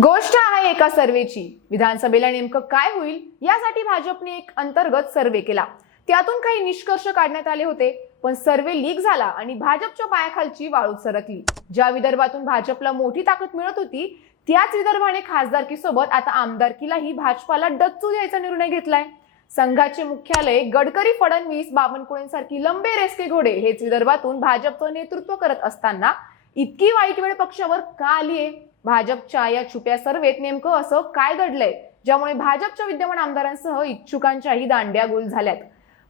गोष्ट आहे एका सर्वेची. विधानसभेला नेमकं काय होईल? यासाठी भाजपने एक अंतर्गत सर्वे केला. त्यातून काही निष्कर्ष काढण्यात आले होते. पण सर्वे लीक झाला आणि भाजपच्या पायाखालची वाळू सरकली. ज्या विदर्भातून भाजपला मोठी ताकद मिळत होती त्याच विदर्भाने खासदारकीसोबत आता आमदारकीलाही भाजपाला डच्चू द्यायचा निर्णय घेतलाय. संघाचे मुख्यालय गडकरी फडणवीस बावनकुळेंसारखी लंबे रेसके घोडे हेच विदर्भातून भाजपचं नेतृत्व करत असताना इतकी वाईट वेळ पक्षावर का आलीये? भाजपच्या या छुप्या सर्वेत नेमकं असं काय घडलंय? ज्यामुळे भाजपच्या विद्यमान आमदारांसह इच्छुकांच्याही दांड्या गुल झाल्यात.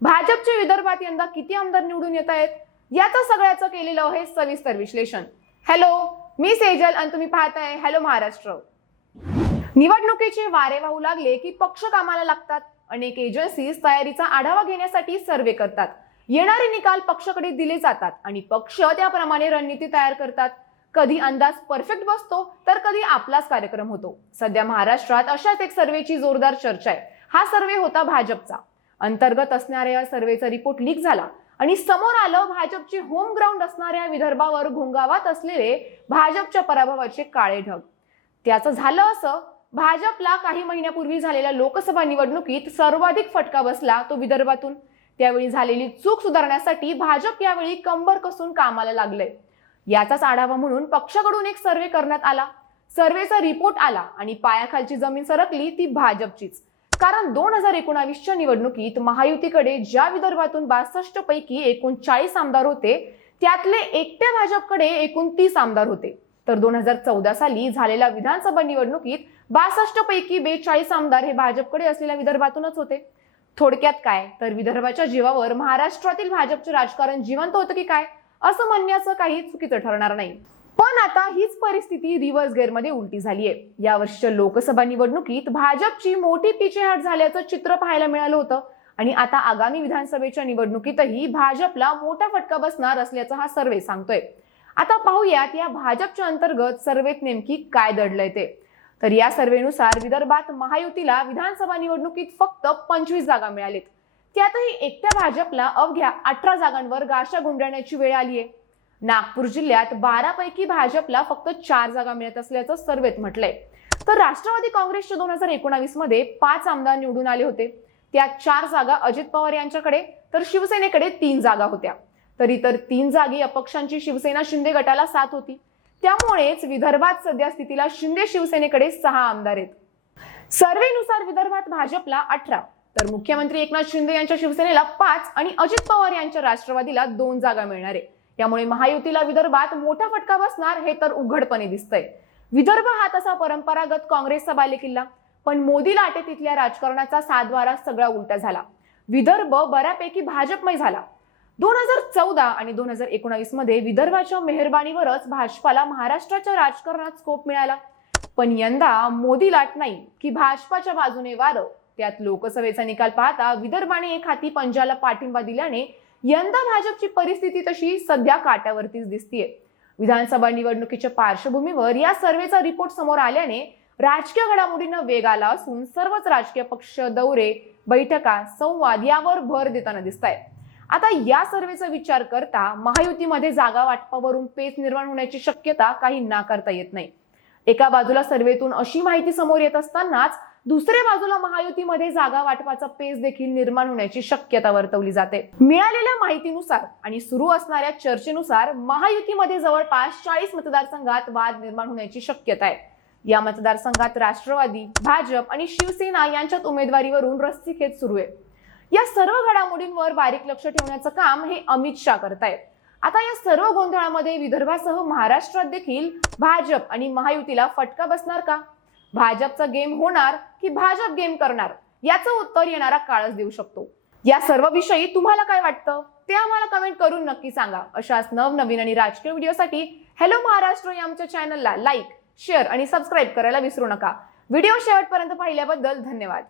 भाजपच्या विदर्भात यंदा किती आमदार निवडून येत आहेत? याचं सगळ्याचं केलेलं हे सविस्तर विश्लेषण. हॅलो मी सेजल आणि तुम्ही पाहताय हॅलो महाराष्ट्र. निवडणुकीचे वारे वाहू लागले की पक्ष कामाला लागतात. अनेक एजन्सीज तयारीचा आढावा घेण्यासाठी सर्वे करतात. येणारे निकाल पक्षाकडे दिले जातात आणि पक्ष त्याप्रमाणे रणनीती तयार करतात. कधी अंदाज परफेक्ट बसतो तर कधी आपलाच कार्यक्रम होतो. सध्या महाराष्ट्रात अशाच एक सर्वेची जोरदार चर्चा आहे. हा सर्वे होता भाजपचा. अंतर्गत असणाऱ्या या सर्वेचा रिपोर्ट लीक झाला आणि समोर आलं भाजपची होम ग्राउंड असणाऱ्या विदर्भावर घोंगावात असलेले भाजपच्या पराभवाचे काळे ढग. त्याचं झालं असं भाजपला काही महिन्यापूर्वी झालेल्या लोकसभा निवडणुकीत सर्वाधिक फटका बसला तो विदर्भातून. त्यावेळी झालेली चूक सुधारण्यासाठी भाजप यावेळी कंबर कसून कामाला लागलंय. याचाच आढावा म्हणून पक्षाकडून एक सर्वे करण्यात आला. सर्वेचा रिपोर्ट आला आणि पायाखालची जमीन सरकली ती भाजपचीच. कारण दोन हजार एकोणावीसच्या निवडणुकीत महायुतीकडे ज्या विदर्भातून बासष्ट पैकी एकूण चाळीस आमदार होते त्यातले एकट्या भाजपकडे एकूण तीस आमदार होते. तर दोन हजार चौदा साली झालेल्या विधानसभा निवडणुकीत बासष्ट पैकी बेचाळीस आमदार हे भाजपकडे असलेल्या विदर्भातूनच होते. थोडक्यात काय? तर विदर्भाच्या जीवावर महाराष्ट्रातील भाजपचे राजकारण जिवंत होतं की काय? असं म्हणण्याचं काही चुकीचं ठरणार नाही. पण आता हीच परिस्थिती रिव्हर्स गेअरमध्ये उलटी झाली आहे. या वर्षीच्या लोकसभा निवडणुकीत भाजपची मोठी पिछेहाट झाल्याचं चित्र पाहायला मिळालं होतं. आणि आता आगामी विधानसभेच्या निवडणुकीतही भाजपला मोठा फटका बसणार असल्याचा हा सर्वे सांगतोय. आता पाहूयात या भाजपच्या अंतर्गत सर्वेत नेमकी काय दडलंय ते. तर या सर्वेनुसार विदर्भात महायुतीला विधानसभा निवडणुकीत फक्त पंचवीस जागा मिळालीत. त्यातही एकट्या भाजपला अवघ्या अठरा जागांवर गाशा गुंडाळण्याची वेळ आली आहे. नागपूर जिल्ह्यात बारापैकी भाजपला फक्त चार जागा मिळत असल्याचं सर्वेत म्हटलंय. तर राष्ट्रवादी काँग्रेसच्या दोन हजार एकोणावीसमध्ये पाच आमदार निवडून आले होते. त्यात चार जागा अजित पवार यांच्याकडे तर शिवसेनेकडे तीन जागा होत्या. तर इतर तीन जागी अपक्षांची शिवसेना शिंदे गटाला साथ होती. त्यामुळेच विदर्भात सध्या स्थितीला शिंदे शिवसेनेकडे सहा आमदार आहेत. सर्वेनुसार विदर्भात भाजपला अठरा. तर मुख्यमंत्री एकनाथ शिंदे यांच्या शिवसेनेला पाच आणि अजित पवार यांच्या राष्ट्रवादीला दोन जागा मिळणार आहे. त्यामुळे महायुतीला विदर्भात मोठा फटका बसणार हे तर उघडपणे दिसतंय. विदर्भ हा तसा परंपरागत काँग्रेसचा बालेकिल्ला पण मोदी लाटे तिथल्या राजकारणाचा सातवारा सगळा उलटा झाला. विदर्भ बऱ्यापैकी भाजपमय झाला. दोन हजार चौदा आणि दोन हजार एकोणावीसमध्ये विदर्भाच्या मेहरबानीवरच भाजपाला महाराष्ट्राच्या राजकारणात स्कोप मिळाला. पण यंदा मोदी लाट नाही की भाजपाच्या बाजूने वारं. त्यात लोकसभेचा निकाल पाहता विदर्भाने एक हाती पंजाला पाठिंबा दिल्याने यंदा भाजपची परिस्थिती तशी सध्या काट्यावरतीच दिसतीये. विधानसभा निवडणुकीच्या पार्श्वभूमीवर या सर्वेचा रिपोर्ट समोर आल्याने राजकीय घडामोडींना वेग आला असून सर्वच राजकीय पक्ष दौरे बैठका संवाद यावर भर देताना दिसत आहे आता या सर्वेचा विचार करता महायुतीमध्ये जागा वाटपावरून पेच निर्माण होण्याची शक्यता काही नाकारता येत नाही. एका बाजूला सर्वेतून अशी माहिती समोर येत असतानाच दुसऱ्या बाजूला महायुतीमध्ये जागा वाटपाचा पेच देखील निर्माण होण्याची शक्यता वर्तवली जाते. मिळालेल्या माहितीनुसार आणि सुरू असणाऱ्या चर्चेनुसार महायुतीमध्ये जवळपास चाळीस मतदारसंघात वाद निर्माण होण्याची शक्यता आहे. या मतदारसंघात राष्ट्रवादी भाजप आणि शिवसेना यांच्यात उमेदवारीवरून रस्सीखेच सुरू आहे. या सर्व घडामोडींवर बारीक लक्ष ठेवण्याचं काम हे अमित शाह करतायत. आता या सर्व गोंधळामध्ये विदर्भासह महाराष्ट्रात देखील भाजप आणि महायुतीला फटका बसणार का? भाजपचा गेम होणार की भाजप गेम करणार? याचं उत्तर येणारा काळच देऊ शकतो. या सर्व विषयी तुम्हाला काय वाटतं? ते आम्हाला कमेंट करून नक्की सांगा. अशाच नवनवीन आणि राजकीय व्हिडिओसाठी हॅलो महाराष्ट्र या आमच्या चॅनलला लाईक शेअर आणि सबस्क्राईब करायला विसरू नका. व्हिडिओ शेवटपर्यंत पाहिल्याबद्दल धन्यवाद.